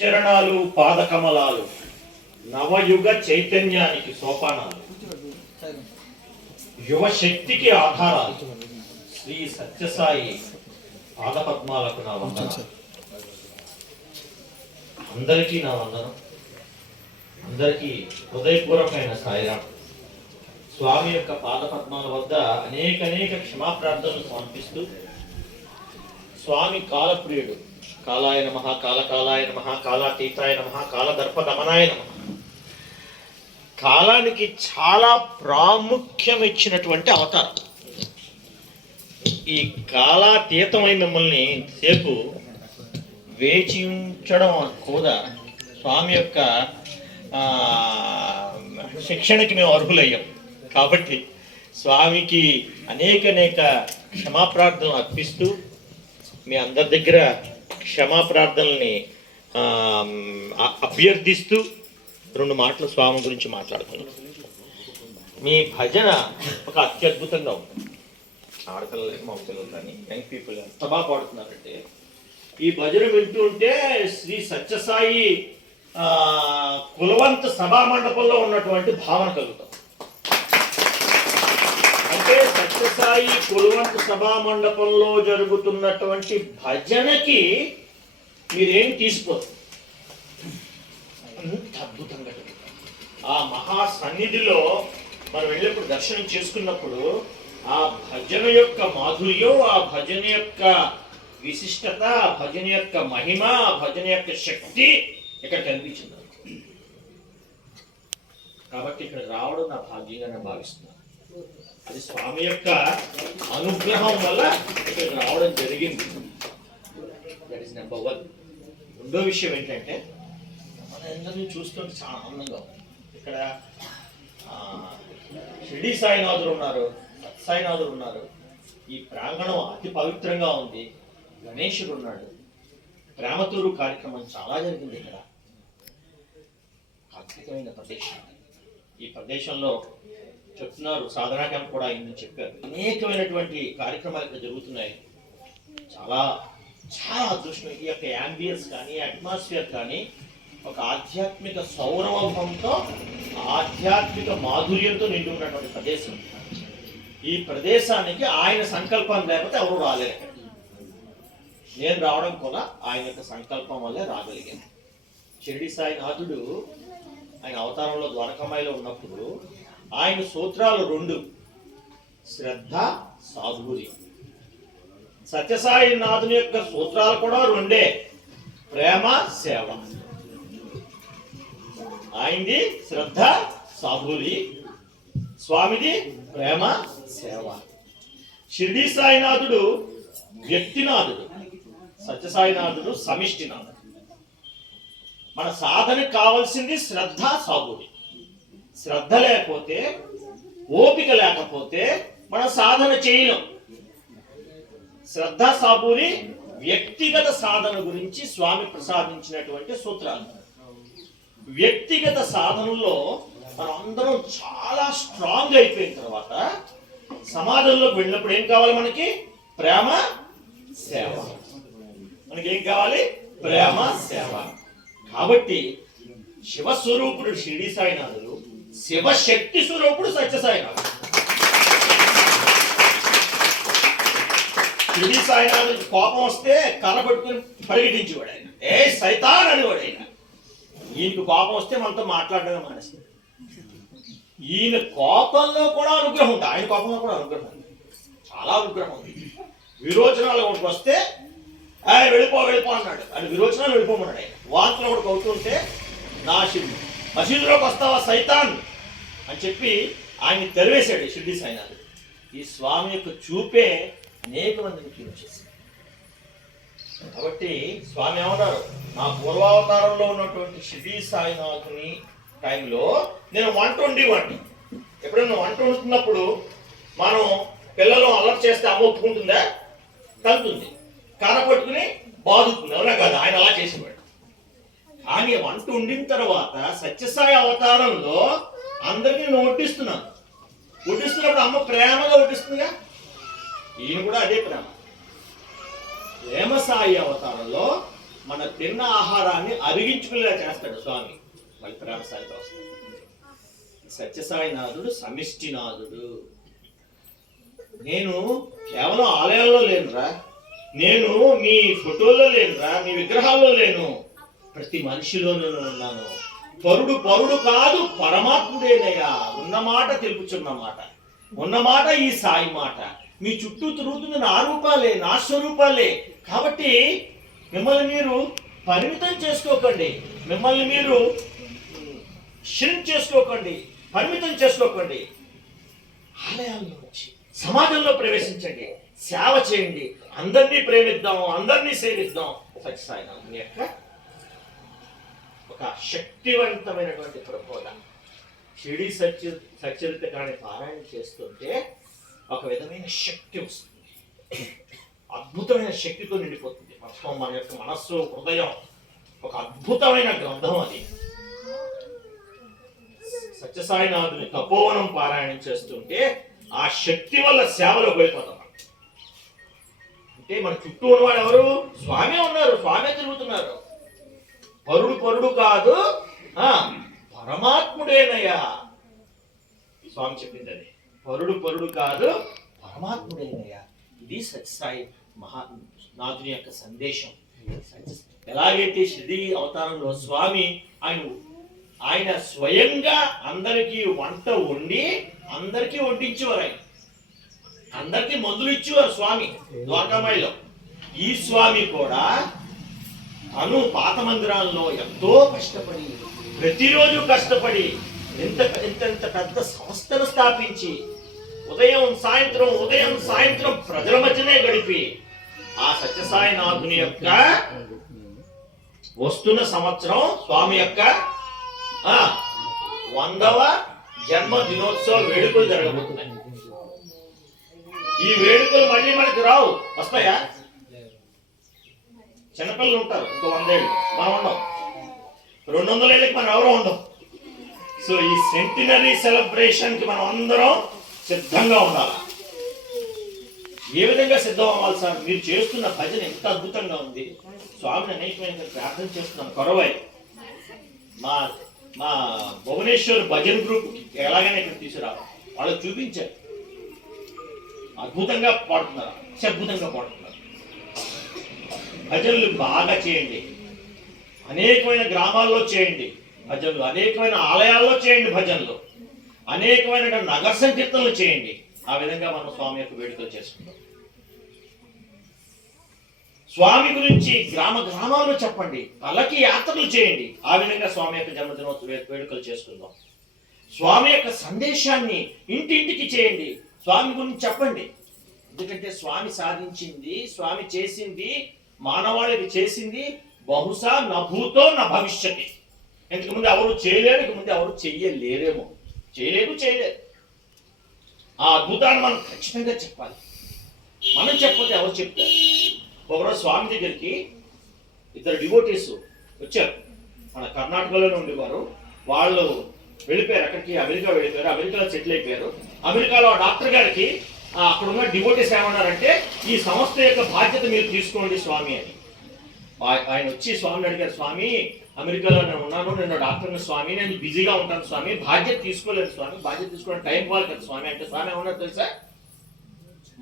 చరణాలు పాదకమలాలు నవయుగ చైతన్యానికి సోపానాలు, యువ శక్తికి ఆధారాలు. శ్రీ సత్యసాయి పాదపద్మాలకు నా వందనం. అందరికీ నా వందనం. అందరికీ హృదయపూర్వకమైన సాయిరాం. స్వామి యొక్క పాదపద్మాల వద్ద అనేక క్షమాప్రార్థనలు సమర్పిస్తూ, స్వామి కాలప్రియుడు, కాలాయ నమః, కాలకాలాయ నమః, కాలాతీతాయ నమః, కాలదర్పదమనాయ నమః. కాలానికి చాలా ప్రాముఖ్యం ఇచ్చినటువంటి అవతారం. ఈ కాలాతీతమై మిమ్మల్ని సేపు వేచి ఉంచడం కూడా స్వామి యొక్క శిక్షణకి మేము అర్హులయ్యాం. కాబట్టి స్వామికి అనేక క్షమాప్రార్థనలు అర్పిస్తూ, మీ అందరి దగ్గర క్షమాప్రార్థనల్ని అభ్యర్థిస్తూ రెండు మాటలు స్వామి గురించి మాట్లాడుతున్నాం. మీ భజన ఒక అత్యద్భుతంగా ఉంది. ఆడపిల్లలు మగపిల్లలు కానీ యంగ్ పీపుల్ ఎంత బాగా పాడుతున్నారంటే, ఈ భజన వింటూ ఉంటే శ్రీ సత్యసాయి కులవంత సభా మండపంలో ఉన్నటువంటి భావన కలుగుతాం. అంటే సత్యసాయి కులవంత సభా మండపంలో జరుగుతున్నటువంటి భజనకి మీరేం తీసుకోరు, అంత అద్భుతంగా జరుగుతాం. ఆ మహా సన్నిధిలో మనం వెళ్ళినప్పుడు దర్శనం చేసుకున్నప్పుడు ఆ భజన యొక్క మాధుర్యం, ఆ భజన యొక్క విశిష్టత, ఆ భజన యొక్క మహిమ, ఆ భజన యొక్క శక్తి ఇక్కడ కనిపించింది. కాబట్టి ఇక్కడ రావడం నా భాగ్యంగా నేను భావిస్తున్నాను. అది స్వామి యొక్క అనుగ్రహం వల్ల ఇక్కడ రావడం జరిగింది. That is number 1. రెండో విషయం ఏంటంటే, మన అందరినీ చూస్తుంటే చాలా ఆనందంగా ఉంది. ఇక్కడ షిరిడి సాయినాథుడు ఉన్నారు, సత్సాయినాథుడు ఉన్నారు. ఈ ప్రాంగణం అతి పవిత్రంగా ఉంది. గణేశుడు ఉన్నాడు. ప్రేమతూరు కార్యక్రమం చాలా జరిగింది. ఇక్కడ అద్భుతమైన ప్రదేశం. ఈ ప్రదేశంలో చెప్తున్నారు, సాధనా క్యాంప్ కూడా అయిందని చెప్పారు. అనేకమైనటువంటి కార్యక్రమాలు ఇక్కడ జరుగుతున్నాయి. చాలా అదృష్టం. ఈ యొక్క యాంబియన్స్ కానీ, అట్మాస్ఫియర్ కానీ ఒక ఆధ్యాత్మిక సౌరభంతో, ఆధ్యాత్మిక మాధుర్యంతో నిండి ఉన్నటువంటి ప్రదేశం. ఈ ప్రదేశానికి ఆయన సంకల్పం లేకపోతే ఎవరు రాలేరు. నేను రావడం కూడా ఆయన యొక్క సంకల్పం వల్లే రాగలిగాను. షిరిడి సాయినాథుడు ఆయన అవతారంలో ద్వారకామాయిలో ఉన్నప్పుడు ఆయన సూత్రాలు 2: శ్రద్ధ, సాధురి. సత్యసాయినాథుని యొక్క సూత్రాలు కూడా 2: ప్రేమ, సేవ. ఆయనది శ్రద్ధ, సాధురి. స్వామిది ప్రేమ, సేవ. షిరిడి సాయినాథుడు వ్యక్తినాథుడు, సత్యసాయినాథుడు సమిష్టినాథుడు. మన సాధనకు కావాల్సింది శ్రద్ధ, సాధురి. శ్రద్ధ లేకపోతే, ఓపిక లేకపోతే మన సాధన చేయలేం. శ్రద్ధ, సాధురి వ్యక్తిగత సాధన గురించి స్వామి ప్రసాదించినటువంటి సూత్రాలు. వ్యక్తిగత సాధనలో మనం అందరం చాలా స్ట్రాంగ్ అయిపోయిన తర్వాత సమాజంలోకి వెళ్ళినప్పుడు ఏం కావాలి మనకి? ప్రేమ, సేవ. మనకి ఏం కావాలి? ప్రేమ, సేవ. కాబట్టి శివస్వరూపుడు షిరిడి సాయినాథుడు, శివశక్తి స్వరూపుడు సత్యసాయినాథుడు. షిరిడి సాయినాథుడికి కోపం వస్తే కర్ర పట్టుకుని పరిగెట్టించేవాడు ఆయన. ఏ సైతాన్ అనేవాడు ఆయన. ఈయనకు కోపం వస్తే మనతో మాట్లాడడం మానేస్తాడు. ఈయన కోపంలో కూడా అనుగ్రహం ఉంది, ఆయన కోపంలో కూడా అనుగ్రహం ఉంది, చాలా అనుగ్రహం ఉంది. విరోచనాలు ఒకటి వస్తే వెళ్ళిపో అన్నాడు. ఆయన విరోచనాలు వెళ్ళిపోమన్నాడు. ఆయన వాంతులు ఒకటి అవుతుంటే, నా మసీదులోకి వస్తావా సైతాన్ అని చెప్పి ఆయన తెరవేశాడు షిరిడి సాయినాథుడు. ఈ స్వామి యొక్క చూపే అనేక మందిని చూపించేసి. కాబట్టి స్వామి ఏమన్నారు, నా పూర్వావతారంలో ఉన్నటువంటి షిరిడి సాయినాథుని టైంలో నేను వంట వండి ఎప్పుడైనా వంట వండుతున్నప్పుడు మనం పిల్లలు అలర్ట్ చేస్తే అమ్మ ఒప్పుకుంటుందా? తంతుంది, కర్ర పట్టుకుని బాదుతుంది, అవునా కాదు? ఆయన అలా చేసేవాడు. కానీ వంట వండిన తర్వాత సత్యసాయి అవతారంలో అందరికీ నేను వడ్డిస్తున్నప్పుడు అమ్మ ప్రేమగా వడ్డిస్తుందిగా. ఈయన కూడా అదే ప్రేమ. ప్రేమ సాయి అవతారంలో మన తిన్న ఆహారాన్ని అరిగించుకునేలా చేస్తాడు స్వామి. మళ్ళీ ప్రేమ స్థాయికి వస్తాడు. సత్యసాయినాథుడు సమిష్టినాథుడు. నేను కేవలం ఆలయాల్లో లేనురా, నేను మీ ఫోటోల్లో లేనురా, మీ విగ్రహాల్లో లేను, ప్రతి మనిషిలోనూ ఉన్నాను. పరుడు కాదు పరమాత్ముడేనయ్యా. ఉన్నమాట తెలుపుచున్నమాట, ఉన్నమాట ఈ సాయి మాట. మీ చుట్టూ తిరుగుతున్న నా రూపాలే, నా స్వరూపాలే. కాబట్టి మిమ్మల్ని మీరు పరిమితం చేసుకోకండి, మిమ్మల్ని మీరు ష్రింక్ చేసుకోకండి, పరిమితం చేసుకోకండి. ఆలయాల్లో వచ్చి సమాజంలో ప్రవేశించండి, సేవ చేయండి, అందరినీ ప్రేమిద్దాం, అందరినీ సేవిద్దాం. సత్యసాయినాథుని యొక్క ఒక శక్తివంతమైనటువంటి ప్రబోధన. షిరిడి సచ్చరిత కానీ పారాయణ చేస్తుంటే ఒక విధమైన శక్తి వస్తుంది, అద్భుతమైన శక్తితో నిండిపోతుంది మొత్తం మన యొక్క మనస్సు, హృదయం. ఒక అద్భుతమైన గ్రంథం అది. సత్యసాయినాథుని తపోవనం పారాయణం చేస్తుంటే ఆ శక్తి వల్ల సేవలో వెళ్ళిపోతాం. అంటే మన చుట్టూ ఉన్నవాడు ఎవరు? స్వామి ఉన్నారు, స్వామి తిరుగుతున్నారు. పరుడు కాదు పరమాత్ముడేనయ్యా. స్వామి చెప్పింది అది. పరుడు కాదు పరమాత్ముడేనయ్యా. ఇది సత్యసాయి మహానాథుని యొక్క సందేశం. ఎలాగైతే షిరిడి అవతారంలో స్వామి ఆయన స్వయంగా అందరికీ వంట వండి అందరికీ వడ్డించేవారు, ఆయన అందరికీ మందులు ఇచ్చేవారు స్వామి ద్వారకామాయిలో. ఈ స్వామి కూడా పాత మందిరాల్లో ఎంతో కష్టపడి, ప్రతిరోజు కష్టపడి ఇంత పెద్ద సంస్థను స్థాపించి ఉదయం సాయంత్రం ప్రజల మధ్యనే గడిపి ఆ సత్యసాయినాథుని యొక్క వస్తున్న సంవత్సరం స్వామి యొక్క 100వ జన్మ దినోత్సవ వేడుకలు జరగబోతున్నాయి. ఈ వేడుకలు మళ్ళీ మనకు రావు, వస్తాయా? చిన్నపిల్లలు ఉంటారు, ఇంకో 100 ఏళ్ళు మనం ఉండం, 200 ఏళ్ళకి మనం ఎవరో ఉండం. సో ఈ సెంటినరీ సెలబ్రేషన్ కి మనం అందరం సిద్ధంగా ఉండాలి. ఏ విధంగా సిద్ధం అవ్వాలి సార్? మీరు చేస్తున్న భజన ఎంత అద్భుతంగా ఉంది. స్వామిని అనేకమైన ప్రార్థన చేస్తున్నాను. కొరవై మా భువనేశ్వర్ భజన్ గ్రూప్ ఎలాగైనా ఇక్కడ తీసుకురావాలి, వాళ్ళకి చూపించారు. అద్భుతంగా పాడుతున్నారు, అత్యద్భుతంగా పాడుతున్నారు. భజనలు బాగా చేయండి, అనేకమైన గ్రామాల్లో చేయండి భజనలు, అనేకమైన ఆలయాల్లో చేయండి భజనలు, అనేకమైన నగర సంకీర్తనలు చేయండి. ఆ విధంగా మనం స్వామి యొక్క వేడుకలు చేసుకుందాం. స్వామి గురించి గ్రామాల్లో చెప్పండి, పల్లకి యాత్రలు చేయండి. ఆ విధంగా స్వామి యొక్క జన్మదినోత్సవ వేడుకలు చేసుకుందాం. స్వామి యొక్క సందేశాన్ని ఇంటింటికి చేయండి, స్వామి గురించి చెప్పండి. ఎందుకంటే స్వామి సాధించింది, స్వామి చేసింది, మానవాళికి చేసింది బహుశా నభూతో నా భవిష్యత్తు. ఇంతకుముందు ఎవరు చేయలేరు, ఇక ముందు ఎవరు చెయ్యలేరేమో, చేయలేరు. ఆ అద్భుతాన్ని మనం ఖచ్చితంగా చెప్పాలి. మనం చెప్పకపోతే ఎవరు చెప్తారు? ఒకరోజు స్వామి దగ్గరికి 2 డివోటీస్ వచ్చారు, మన కర్ణాటకలోనే ఉండేవారు. వాళ్ళు వెళ్ళిపోయారు, అక్కడికి అమెరికా వెళ్ళిపోయారు, అమెరికాలో సెటిల్ అయిపోయారు. అమెరికాలో డాక్టర్ గారికి అక్కడ ఉన్న డివోటీస్ ఏమన్నారంటే, ఈ సంస్థ యొక్క బాధ్యత మీరు తీసుకోండి స్వామి అని. ఆయన వచ్చి స్వామిని అడిగారు, స్వామి అమెరికాలో నేను ఉన్నాను, నేను డాక్టర్ని స్వామి, నేను బిజీగా ఉంటాను స్వామి, బాధ్యత తీసుకోలేదు స్వామి, బాధ్యత తీసుకోవడం టైం పోవాలి కదా స్వామి అంటే, స్వామి ఏమన్నారు తెలుసా?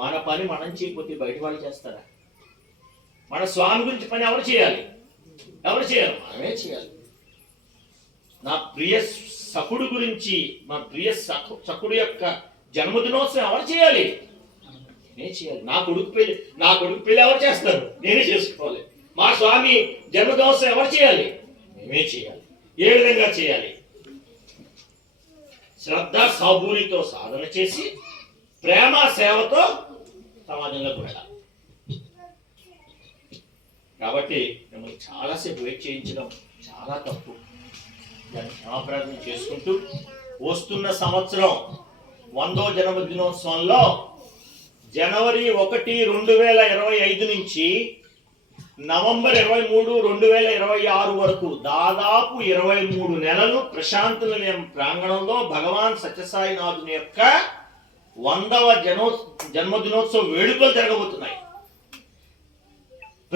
మన పని మనం చేయకపోతే బయట వాళ్ళు చేస్తారా? మన స్వామి గురించి పని ఎవరు చేయాలి? మనమే చేయాలి. నా ప్రియ సఖుడు గురించి, మా ప్రియ సఖుడు యొక్క జన్మదినోత్సవం ఎవరు చేయాలి? నేనే చేయాలి. నా కొడుకు పెళ్లి ఎవరు చేస్తారు? నేనే చేసుకోవాలి. మా స్వామి జన్మదినోత్సవం ఎవరు చేయాలి? మేమే చేయాలి. ఏ విధంగా చేయాలి? శ్రద్ధ సాబూరితో సాధన చేసి ప్రేమ సేవతో సమాజంలోకి వెళ్ళాలి. కాబట్టి మిమ్మల్ని చాలాసేపు వెయిట్ చేయించడం చాలా తప్పు. దాన్ని క్షమాప్రార్థన చేసుకుంటూ వస్తున్న సంవత్సరం 100వ జన్మదినోత్సవంలో జనవరి 1, 2025 నుంచి నవంబర్ 23, 2026 వరకు దాదాపు 23 నెలలు ప్రశాంత నిలయం ప్రాంగణంలో భగవాన్ సత్యసాయినాథుని యొక్క 100వ జన్మదినోత్సవ వేడుకలు జరగబోతున్నాయి.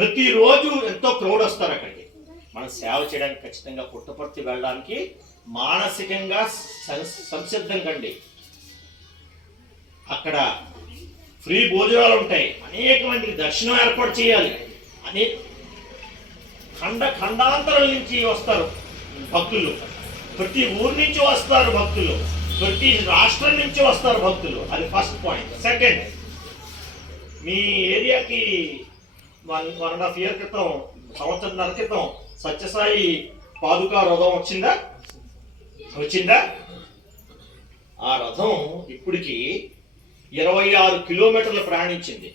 ప్రతిరోజు ఎంతో క్రౌడ్ వస్తారు అక్కడికి. మనం సేవ చేయడానికి ఖచ్చితంగా పుట్టపర్తి వెళ్ళడానికి మానసికంగా సంసిద్ధం కండి. అక్కడ ఫ్రీ భోజనాలు ఉంటాయి, అనేక మందికి దర్శనం ఏర్పాటు చేయాలి. అనేక ఖండాంతరం నుంచి వస్తారు భక్తులు, ప్రతి ఊరు నుంచి వస్తారు భక్తులు, ప్రతి రాష్ట్రం నుంచి వస్తారు భక్తులు. అది ఫస్ట్ పాయింట్. సెకండ్, మీ ఏరియాకి 1.5 year క్రితం, సంవత్సరంన్నర క్రితం సత్యసాయి పాదుకా రథం వచ్చిందా? ఆ రథం ఇప్పటికి 26 kilometers ప్రయాణించింది.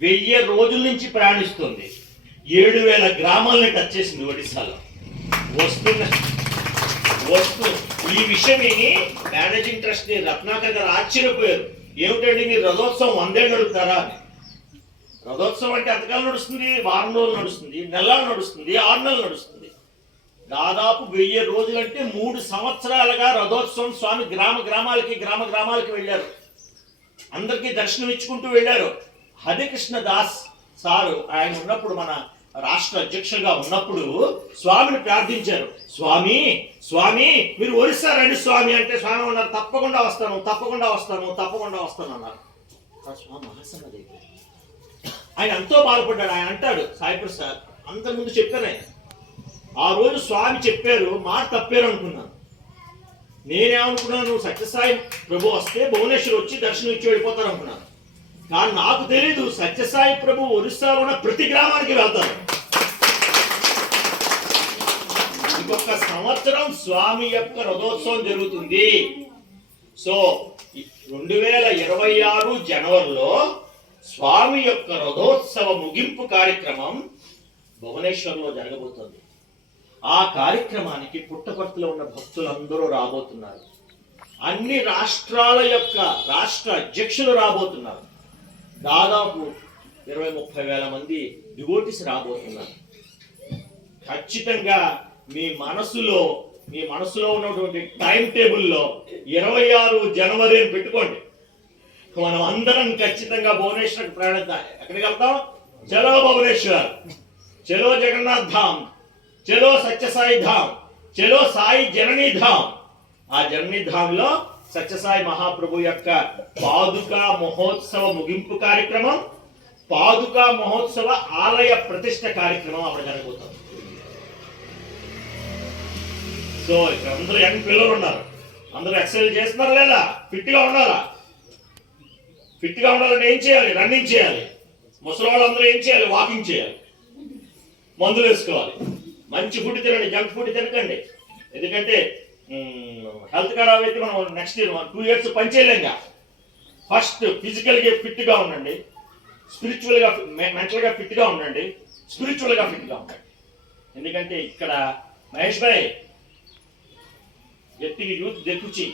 1000 రోజుల నుంచి ప్రయాణిస్తుంది. 7000 గ్రామాలని టచ్ చేసింది ఒడిశాలో. ఈ విషయం విని మేనేజింగ్ ట్రస్టీ రత్నాకర్ గారు ఆశ్చర్యపోయారు. ఏమిటండి మీరు రథోత్సవం 100 ఏళ్ళు నడుపుతారా అని. రథోత్సవం అంటే ఎంతకాలం నడుస్తుంది? 4 రోజులు నడుస్తుంది, నెల నడుస్తుంది, 6 నెలలు నడుస్తుంది. దాదాపు 1000 రోజులంటే 3 సంవత్సరాలుగా రథోత్సవం. స్వామి గ్రామాలకి వెళ్ళారు, అందరికీ దర్శనం ఇచ్చుకుంటూ వెళ్ళారు. హరికృష్ణ దాస్ సారు ఆయన ఉన్నప్పుడు, మన రాష్ట్ర అధ్యక్షులుగా ఉన్నప్పుడు స్వామిని ప్రార్థించారు. స్వామి మీరు ఒరిస్సా రండి స్వామి అంటే, స్వామి ఉన్నారు తప్పకుండా వస్తాను అన్నారు. స్వామి మహాసన్నది ఆయన ఎంతో బాధపడ్డాడు. ఆయన అంటాడు, సాయి ప్రసాద్ అందరి ముందు చెప్పాను, ఆయన ఆ రోజు స్వామి చెప్పారు, మాట తప్పారు అనుకున్నాను. నేనేమనుకున్నాను, సత్యసాయి ప్రభు వస్తే భువనేశ్వర్ వచ్చి దర్శనం ఇచ్చి వెళ్ళిపోతారు అనుకున్నాను. కానీ నాకు తెలీదు, సత్యసాయి ప్రభు ఒరిస్సాలో ఉన్న ప్రతి గ్రామానికి వెళ్తారు. ఇంకొక సంవత్సరం స్వామి యొక్క రథోత్సవం జరుగుతుంది. సో 2026 జనవరిలో స్వామి యొక్క రథోత్సవ ముగింపు కార్యక్రమం భువనేశ్వర్లో జరగబోతోంది. ఆ కార్యక్రమానికి పుట్టపర్తిలో ఉన్న భక్తులందరూ రాబోతున్నారు. అన్ని రాష్ట్రాల యొక్క రాష్ట్ర అధ్యక్షులు రాబోతున్నారు. దాదాపు 20-30 వేల మంది డివోటీస్ రాబోతున్నారు. ఖచ్చితంగా మీ మనసులో ఉన్నటువంటి టైం టేబుల్లో 26 జనవరి అని పెట్టుకోండి. మనం అందరం ఖచ్చితంగా భువనేశ్వర్కి ప్రయాణిద్దాం. ఎక్కడికి వెళ్తాం? చలో భువనేశ్వర్, చలో జగన్నాథ్ ధామ్, చలో సత్యసాయి ధామ్, చలో సాయి జననీ ధామ్. ఆ జననీ ధామ్ లో సత్యసాయి మహాప్రభు యొక్క పాదుకా మహోత్సవ ముగింపు కార్యక్రమం, పాదుకా మహోత్సవ ఆలయ ప్రతిష్ట కార్యక్రమం అక్కడ జరగబోతుంది. సో ఇక్కడ అందరూ యంగ్ పిల్లలు ఉన్నారు, అందరూ ఎక్సర్సైజ్ చేస్తున్నారా లేదా? ఫిట్ గా ఉండాలంటే ఏం చేయాలి? రన్నింగ్ చేయాలి. ముసలి వాళ్ళందరూ ఏం చేయాలి? వాకింగ్ చేయాలి, మందులు వేసుకోవాలి, మంచి ఫుడ్ తినండి, జంక్ ఫుడ్ తినకండి. ఎందుకంటే హెల్త్ ఖరాబ్ అయితే మనం నెక్స్ట్ 2 years పనిచేయలేంగా. ఫస్ట్ ఫిజికల్గా ఫిట్గా ఉండండి, స్పిరిచువల్గా మెంటల్గా ఫిట్గా ఉండండి, స్పిరిచువల్గా ఫిట్గా ఉండండి. ఎందుకంటే ఇక్కడ మహేష్ భాయ్ వ్యక్తికి యూత్ దెక్కుచి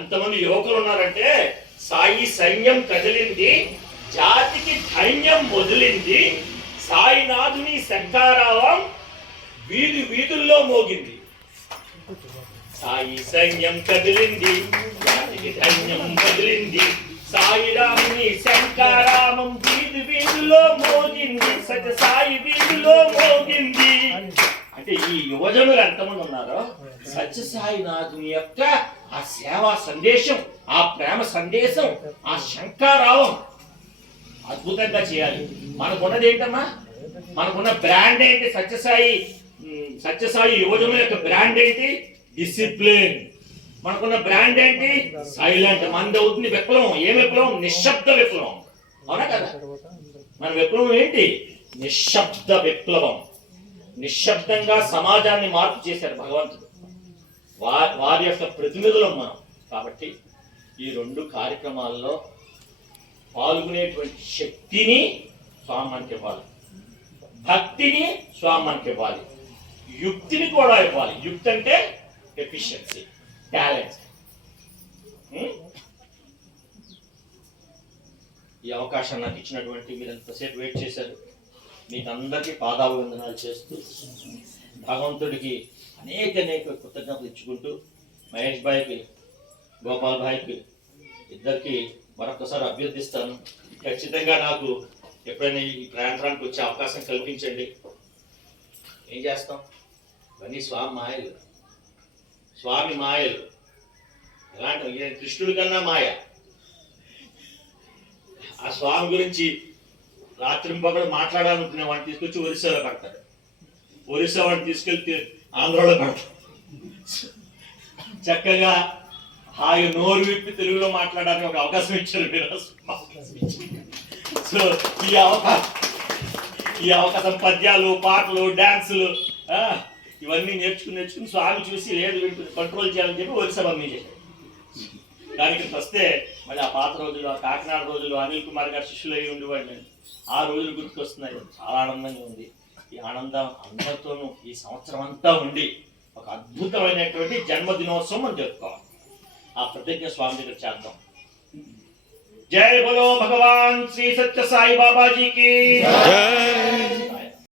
ఎంతమంది యువకులు ఉన్నారంటే, సాయి సైన్యం కదిలింది, జాతికి ధైన్యం వదిలింది, సాయినాథుని శంకారావం వీధుల్లో మోగింది. సాయి సైన్యం కదిలింది, జాతికి ధైన్యం వదిలింది, సాయిరాముని శంకారామం వీధుల్లో మోగింది, సత్యసాయి వీధిలో మోగింది. అంటే ఈ యువజనులు ఎంతమంది ఉన్నారో సత్యసాయినాథుని యొక్క ఆ సేవా సందేశం, ఆ ప్రేమ సందేశం, ఆ శంకారావం అద్భుతంగా చేయాలి. మనకున్నది ఏంటమ్మా? మనకున్న బ్రాండ్ ఏంటి? సత్యసాయి యువజనుల యొక్క బ్రాండ్ ఏంటి? డిసిప్లిన్. మనకున్న బ్రాండ్ ఏంటి? సైలెంట్. మనది అవుతుంది విప్లవం. ఏ విప్లవం? నిశ్శబ్ద విప్లవం. అవునా కదా? మన విప్లవం ఏంటి? నిశ్శబ్ద విప్లవం. నిశ్శబ్దంగా సమాజాన్ని మార్పు చేశారు భగవంతుడు. వారి యొక్క ప్రతినిధులం మనం. కాబట్టి ఈ 2 కార్యక్రమాల్లో పాల్గొనేటువంటి శక్తిని స్వామి మనకి ఇవ్వాలి, భక్తిని స్వామి మనకి ఇవ్వాలి, యుక్తిని కూడా ఇవ్వాలి. యుక్తి అంటే ఎఫిషియన్సీ, టాలెంట్. ఈ అవకాశం నాకు ఇచ్చినటువంటి మీరు ఎంతసేపు వెయిట్ చేశారు, మీకు అందరికీ పాదాభివందనాలు చేస్తూ భగవంతుడికి అనేక కృతజ్ఞతలు ఇచ్చుకుంటూ, మహేష్ భాయ్కి, గోపాల్ భాయ్కి ఇద్దరికి మరొకసారి అభ్యర్థిస్తాను. ఖచ్చితంగా నాకు ఎప్పుడైనా ఈ ప్రాంతానికి వచ్చే అవకాశం కల్పించండి. ఏం చేస్తాం? ఇవన్నీ స్వామి మాయలు, స్వామి మాయలు. ఎలాంటి కృష్ణుడి కన్నా మాయ. ఆ స్వామి గురించి రాత్రింపగడు మాట్లాడాలనుకునే వాడిని తీసుకొచ్చి ఒరిస్సాలో కడతాడు, ఒరిస్సా వాడిని తీసుకెళ్తే ఆంధ్రాలో కడతాడు. చక్కగా హాయి నోరు విప్పి తెలుగులో మాట్లాడడానికి ఒక అవకాశం ఇచ్చారు మీరు. సో ఈ అవకాశం పద్యాలు, పాటలు, డాన్సులు ఇవన్నీ నేర్చుకుని స్వామి చూసి లేదు కంట్రోల్ చేయాలని చెప్పి ఒరిస్సా పంపించేశారు. దానికి వస్తే మళ్ళీ ఆ పాత రోజులు, ఆ కాకినాడ రోజులు, అనిల్ కుమార్ గారు శిష్యులు అయ్యి ఉండేవాడిని. ఆ రోజులు గుర్తుకొస్తున్నాయి. చాలా ఆనందంగా ఉంది. ఈ ఆనందం అందరితోనూ ఈ సంవత్సరం అంతా ఉండి ఒక అద్భుతమైనటువంటి జన్మదినోత్సవం మనం జరుపుకోవాలి. ఆ ప్రతిజ్ఞ స్వామి దగ్గర చేద్దాం. జై బోలో భగవాన్ శ్రీ సత్య సాయి బాబాజీకి జై.